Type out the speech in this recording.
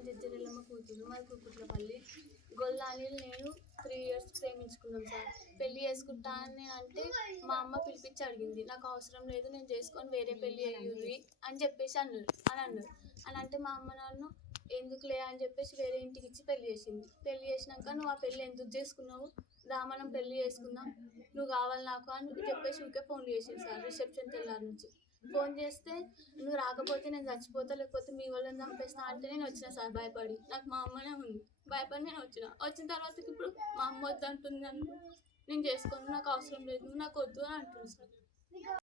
నేను జడ్జరెల్లమ్మ కూతురు, మాది కుకుట్లపల్లి. గొల్ల అనిల్ నేను 3 years ప్రేమించుకున్నాం సార్. పెళ్లి చేసుకుంటా అని అంటే మా అమ్మ పిలిపించి అడిగింది. నాకు అవసరం లేదు, నేను చేసుకొని వేరే పెళ్లి అయ్యుర్రి అని చెప్పేసి అన్నారు. అని అంటే మా అమ్మ నన్ను ఎందుకులే అని చెప్పేసి వేరే ఇంటికి ఇచ్చి పెళ్లి చేసింది. పెళ్లి చేసినాక నువ్వు ఆ పెళ్లి ఎందుకు చేసుకున్నావు, రా మనం పెళ్లి చేసుకుందాం, నువ్వు కావాలి నాకు అని చెప్పేసి ఊరికే ఫోన్ చేసింది సార్. రిసెప్షన్ తెల్లారి నుంచి ఫోన్ చేస్తే నువ్వు రాకపోతే నేను చచ్చిపోతా, లేకపోతే మీ వాళ్ళని చంపేస్తా అంటే నేను వచ్చిన సార్ భయపడి. నాకు మా అమ్మనే ఉంది, భయపడి నేను వచ్చిన తర్వాత ఇప్పుడు మా అమ్మ వద్దు అంటుంది, నన్ను నేను చేసుకోను, నాకు అవసరం లేదు, నాకు వద్దు అని అంటుంది సార్.